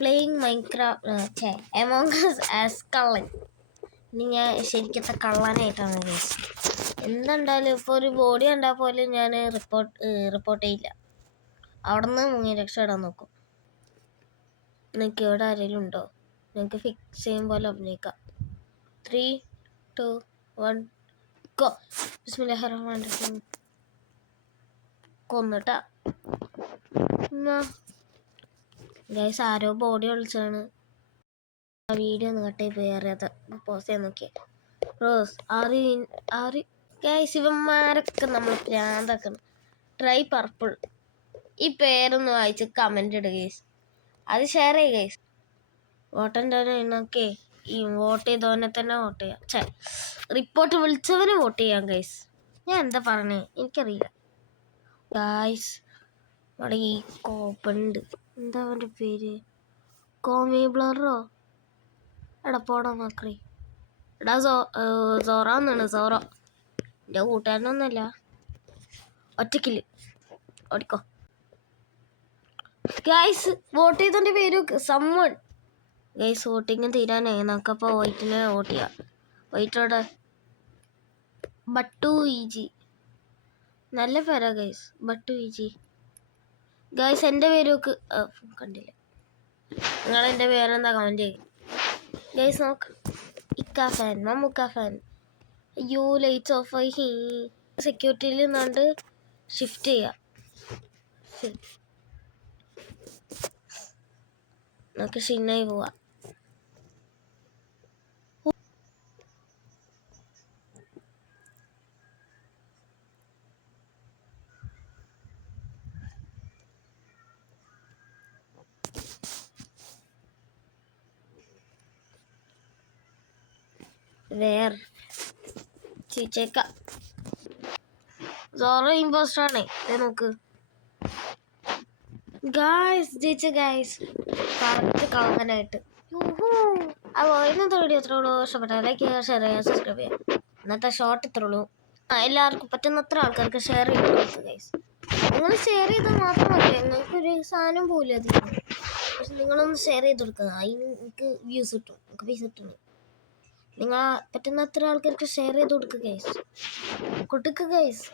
Playing Minecraft among us as കള്ളൻ. ഇനി ഞാൻ ശരിക്കത്തെ കള്ളനായിട്ടാണ് ഗൈസ്. എന്തുണ്ടായാലും ഇപ്പോൾ ഒരു ബോഡി കണ്ടാൽ പോലും ഞാൻ റിപ്പോർട്ട് ചെയ്യില്ല. അവിടെ നിന്ന് മുങ്ങി രക്ഷപ്പെടാൻ നോക്കും. നിങ്ങൾക്ക് ഇവിടെ ആരെങ്കിലും ഉണ്ടോ? നിങ്ങൾക്ക് ഫിക്സ് ചെയ്യും പോലെ അഭിനയിക്കാം. 3, 2, 1 ഗോ. ബിസ്മില്ലാഹിർറഹ്മാനിർറഹീം. കൊന്നിട്ടാ ഗൈസ്. ആരോ ബോഡി ഒളിച്ചാണ്. ആ വീഡിയോ ഒന്ന് കട്ടായി പോയി. അറിയാത്ത പോസ്റ്റ് ചെയ്യാൻ നോക്കിയേ. റോസ് ആറ് ഗൈസ്. ഇവന്മാരൊക്കെ നമ്മൾ പ്രാന്താക്കണം. Try purple. ഈ പേരൊന്ന് വായിച്ച് കമൻ്റ് ഇടുക ഗൈസ്. അത് ഷെയർ ചെയ്യുക ഗൈസ്. വോട്ടെൻ്റെ ഈ വോട്ട് ചെയ്തവനെ തന്നെ വോട്ട് ചെയ്യാം. റിപ്പോർട്ട് വിളിച്ചവന് വോട്ട് ചെയ്യാം ഗൈസ്. ഞാൻ എന്താ പറഞ്ഞേ എനിക്കറിയില്ല ഗൈസ്. അവിടെ ഈ കോപ്പുണ്ട്. എന്താ അവൻ്റെ പേര്? കോമി ബ്ലറോ? എടാ പോടാ മക്കളെ. എടാ സോറ എന്നാണ്. സോറ എൻ്റെ കൂട്ടുകാരനൊന്നുമല്ല. ഒറ്റക്കില്ല. ഓടിക്കോ ഗൈസ്. വോട്ട് ചെയ്തതിൻ്റെ പേര് സമ്മൺ. Guys voting തീരാനായി. നമുക്കപ്പോൾ വൈറ്റിനെ വോട്ട് ചെയ്യാം. വൈറ്റോടെ ബട്ടു ഈജി. നല്ല പേരാ ഗൈസ്. ബട്ടു ഈജി. ഗൈസ് എൻ്റെ പേര് കണ്ടില്ല. നിങ്ങളെൻ്റെ പേരെന്താ കമൻറ്റ് ചെയ്യും ഗൈസ്. നോക്ക്. ഇക്ക ഫാൻ, മമ്മൂക്ക ഫാൻ. അയ്യോ ലൈറ്റ്സ് ഓഫ് ആയി. സെക്യൂരിറ്റിയിൽ നിന്നാണ്ട് ഷിഫ്റ്റ് ചെയ്യാം. നമുക്ക് ഷിന്നായി പോവാം. ചേക്ക സോറ ഇമ്പോസ്റ്ററാണേ. നോക്ക് ഗായ്സ്. ജയിച്ച ഗായ്സ്. കറക്റ്റ് കളങ്ങനായിട്ട്. അപ്പോൾ ഇന്നത്തെ വീഡിയോ ഇത്രേ ഉള്ളൂ. ഇഷ്ടപ്പെട്ടാൽ ലൈക്ക് ചെയ്യുക, ഷെയർ ചെയ്യുക, സബ്സ്ക്രൈബ് ചെയ്യുക. ഇന്നത്തെ ഷോർട്ട് ഇത്രേ ഉള്ളൂ. എല്ലാവർക്കും പറ്റുന്നത്ര ആൾക്കാർക്ക് ഷെയർ ചെയ്ത് കൊടുക്കുക ഗൈസ്. നിങ്ങൾ ഷെയർ ചെയ്താൽ മാത്രമല്ല നിങ്ങൾക്കൊരു സാധനം പോലും അതിൽ. പക്ഷെ നിങ്ങളൊന്ന് ഷെയർ ചെയ്ത് കൊടുക്കുക. അതിന് നിങ്ങൾക്ക് വ്യൂസ് കിട്ടും. നിങ്ങൾക്ക് പൈസ കിട്ടും. നിങ്ങൾ പറ്റുന്നത്ര ആൾക്കാർക്ക് ഷെയർ ചെയ്ത് കൊടുക്കുക ഗൈസ്. കൊടുക്കുക ഗൈസ്.